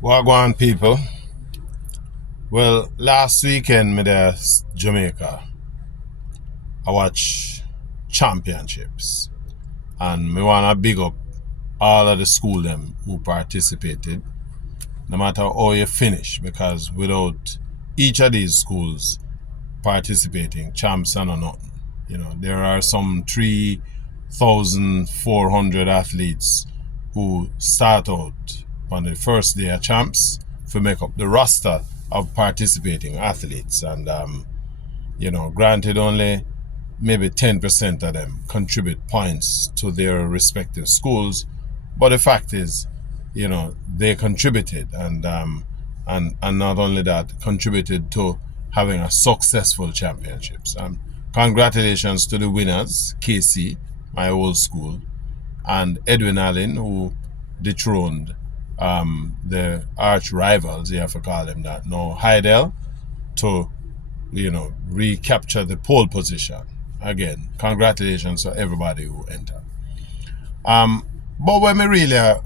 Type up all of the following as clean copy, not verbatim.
Wagwan people. Well, last weekend me there Jamaica. I watch championships and me wanna big up all of the school them who participated, no matter how you finish, because without each of these schools participating, champs are nothing. There are some 3,400 athletes who start out on the first day of champs to make up the roster of participating athletes. And, granted, only maybe 10% of them contribute points to their respective schools. But the fact is, they contributed, and not only that, contributed to having a successful championships. Congratulations to the winners, KC, my old school, and Edwin Allen, who dethroned the arch rivals, you have to call them that, no, Heidel, to recapture the pole position. Again, congratulations to everybody who entered. But when we really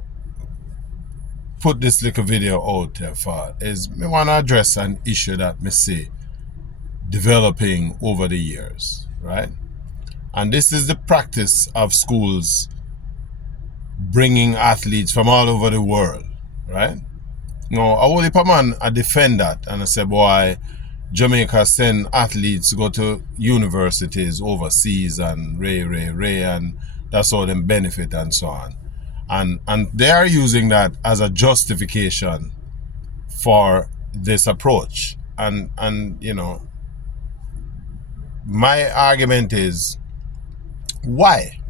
put this little video out there for is me want to address an issue that me see developing over the years, right? And this is the practice of schools bringing athletes from all over the world, right? Now, a whole heap of man I defend that, and I say, boy, Jamaica send athletes to go to universities overseas and and that's how them benefit and so on. And they are using that as a justification for this approach. And my argument is, why?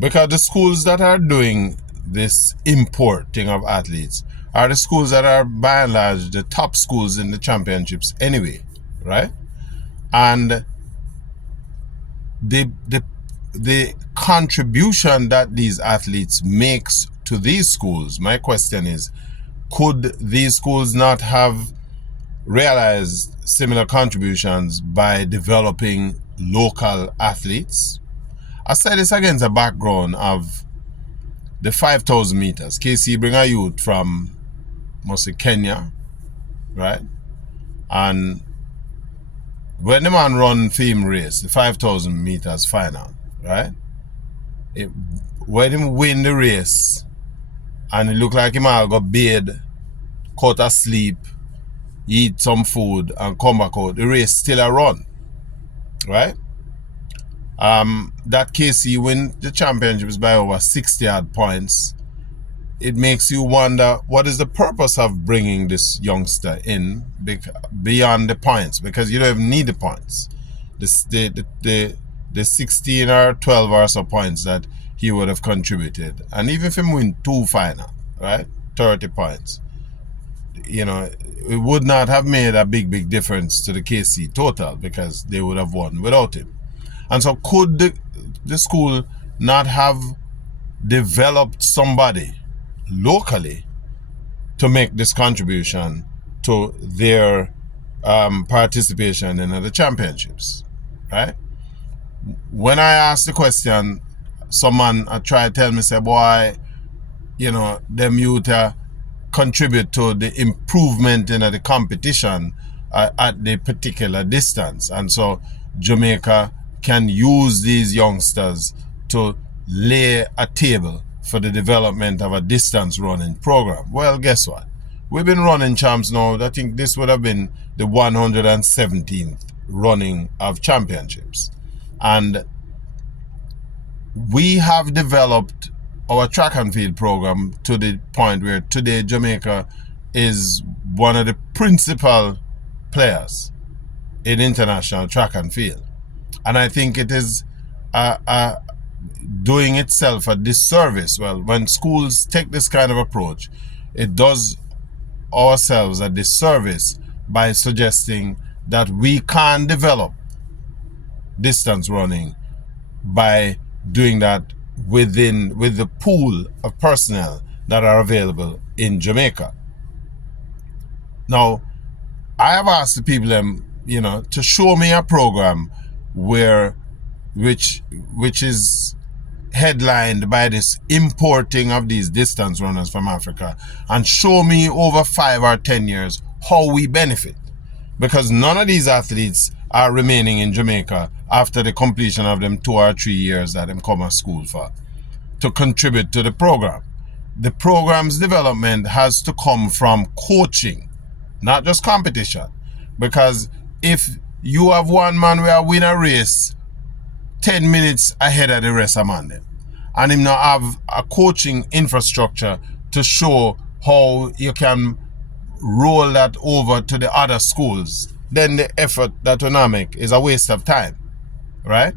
Because the schools that are doing this importing of athletes are the schools that are by and large the top schools in the championships anyway, right? And the contribution that these athletes makes to these schools, my question is, could these schools not have realized similar contributions by developing local athletes? I say this against the background of the 5,000 meters. KC bring a youth from mostly Kenya, right? And when the man run theme race, the 5,000 meters final, right? When him win the race, and it look like him all got bathe, cut asleep, eat some food, and come back out, the race still a run, right? That KC win the championships by over 60 odd points. It makes you wonder, what is the purpose of bringing this youngster in beyond the points? Because you don't even need the points. The 16 or 12 or so points that he would have contributed, and even if he win two final, right, 30 points, it would not have made a big difference to the KC total, because they would have won without him. And so could the school not have developed somebody locally to make this contribution to their participation in the championships, right? When I asked the question, someone tried to tell me, say, boy, them youth contribute to the improvement in the competition at the particular distance. And so Jamaica can use these youngsters to lay a table for the development of a distance running program. Well, guess what? We've been running champs now. I think this would have been the 117th running of championships. And we have developed our track and field program to the point where today Jamaica is one of the principal players in international track and field. And I think it is doing itself a disservice. Well, when schools take this kind of approach, it does ourselves a disservice by suggesting that we can develop distance running by doing that with the pool of personnel that are available in Jamaica. Now, I have asked the people to show me a program which is headlined by this importing of these distance runners from Africa, and show me over 5 or 10 years how we benefit. Because none of these athletes are remaining in Jamaica after the completion of them 2 or 3 years that them come to school for, to contribute to the program. The program's development has to come from coaching, not just competition. Because if you have one man where win a race 10 minutes ahead of the rest of man them, and him now have a coaching infrastructure to show how you can roll that over to the other schools, then the effort that we now make is a waste of time, right?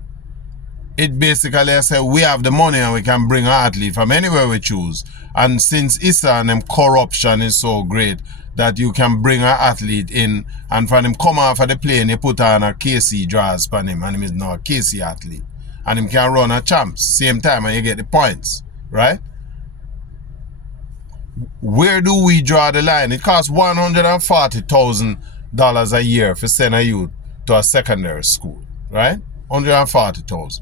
It basically, I say, we have the money and we can bring an athlete from anywhere we choose. And since ISA and them corruption is so great that you can bring an athlete in, and for him come off of the plane, you put on a KC draws for him, and him is now a KC athlete. And him can run a champs same time and you get the points, right? Where do we draw the line? It costs $140,000 a year for send a youth to a secondary school, right? $140,000.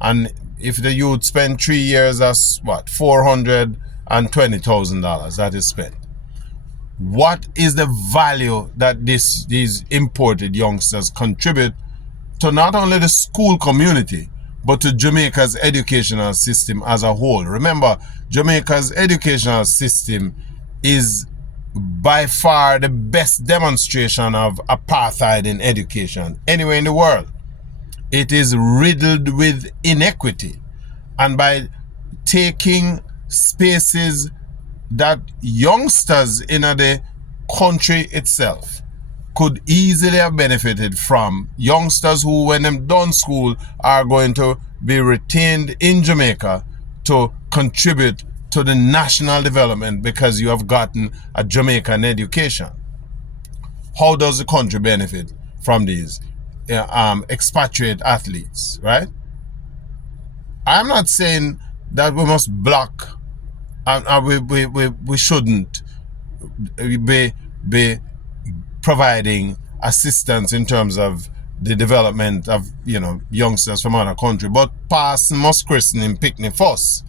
And if the youth spend 3 years, that's what? $420,000 that is spent. What is the value that these imported youngsters contribute to not only the school community, but to Jamaica's educational system as a whole? Remember, Jamaica's educational system is by far the best demonstration of apartheid in education anywhere in the world. It is riddled with inequity. And by taking spaces that youngsters in the country itself could easily have benefited from, youngsters who, when them done school, are going to be retained in Jamaica to contribute to the national development because you have gotten a Jamaican education. How does the country benefit from these expatriate athletes, right? I'm not saying that we must block we shouldn't be providing assistance in terms of the development of, youngsters from other country, but pass must christen him picnic first.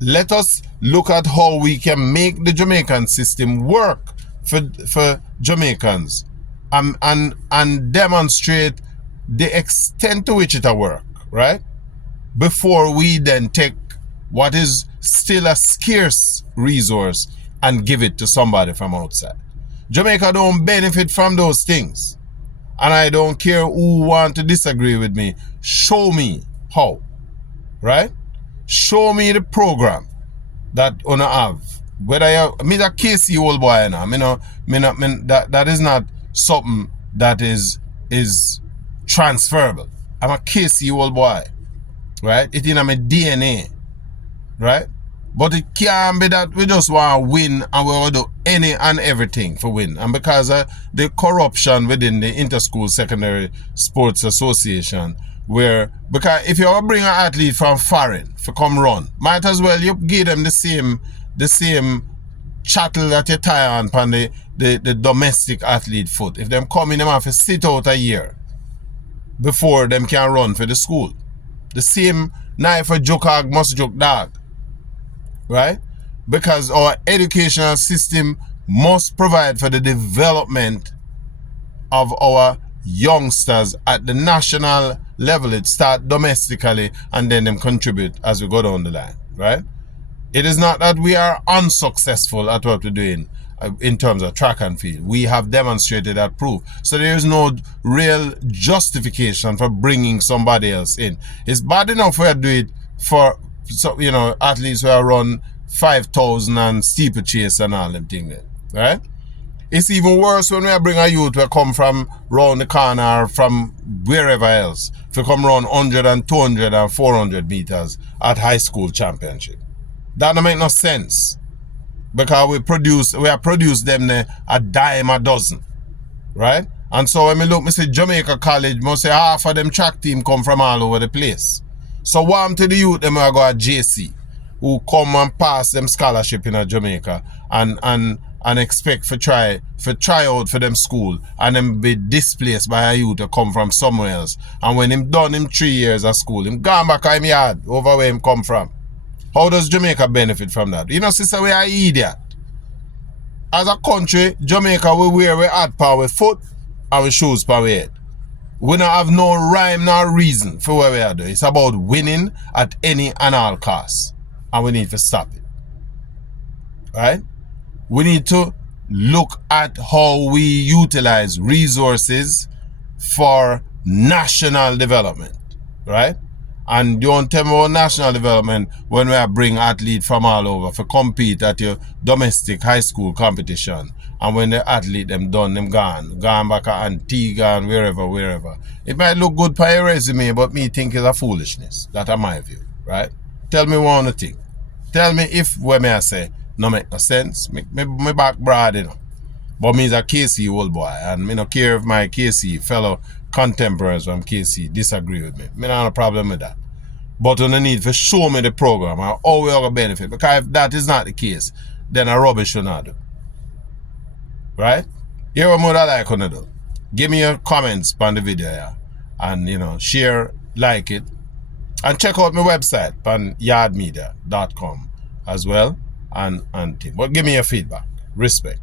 Let us look at how we can make the Jamaican system work for Jamaicans, and demonstrate the extent to which it'll work, right? Before we then take what is still a scarce resource and give it to somebody from outside. Jamaica don't benefit from those things. And I don't care who want to disagree with me. Show me how, right? Show me the program that you have. Whether you, me that KC old boy now, that is not something that is transferable. I'm a KC old boy, right? It's in my DNA, right? But it can't be that we just want to win and we will do any and everything for win. And because of the corruption within the Interschool Secondary Sports Association, because if you bring an athlete from foreign to come run, might as well you give them the same chattel that you tie on the domestic athlete foot. If them come in, them have to sit out a year before them can run for the school. The same knife for joke hog must joke dog. Right? Because our educational system must provide for the development of our youngsters at the national level. It starts domestically and then them contribute as we go down the line, right? It is not that we are unsuccessful at what we're doing in terms of track and field. We have demonstrated that proof. So there is no real justification for bringing somebody else in. It's bad enough we do it for athletes who are run 5,000 and steeplechase and all them things, right? It's even worse when we bring a youth who come from round the corner or from wherever else to come run 100 and 200 and 400 meters at high school championship. That don't make no sense, because we have produced them a dime a dozen, right? And so when we look, I say Jamaica College, I say half of them track team come from all over the place. So warm to the youth, them go at JC, who come and pass them scholarship in Jamaica and and expect for try out for them school and them be displaced by a youth to come from somewhere else. And when him done him 3 years of school, him gone back in him yard over where him come from. How does Jamaica benefit from that? You know, sister, we are idiot. As a country, Jamaica we wear we hat on our foot and we shoes on our head. We don't have no rhyme, no reason for what we are doing. It's about winning at any and all costs. And we need to stop it. Right? We need to look at how we utilize resources for national development. Right? And don't tell me about national development when we bring athletes from all over for compete at your domestic high school competition. And when the athlete them done, them gone back to Antigua and wherever. It might look good for your resume, but me think it's a foolishness. That's my view, right? Tell me one thing. Tell me if what may I say no make no sense. Me back broad, you know. But me is a KC old boy, and me no care if my KC fellow contemporaries from KC disagree with me. Me not have a problem with that. But you need to show me the program and how we are going to benefit. Because if that is not the case, then a rubbish should not do. Right? Here what I like to do. Give me your comments on the video here. And you know, share, like it. And check out my website on yardmedia.com as well. And thing. But give me your feedback. Respect.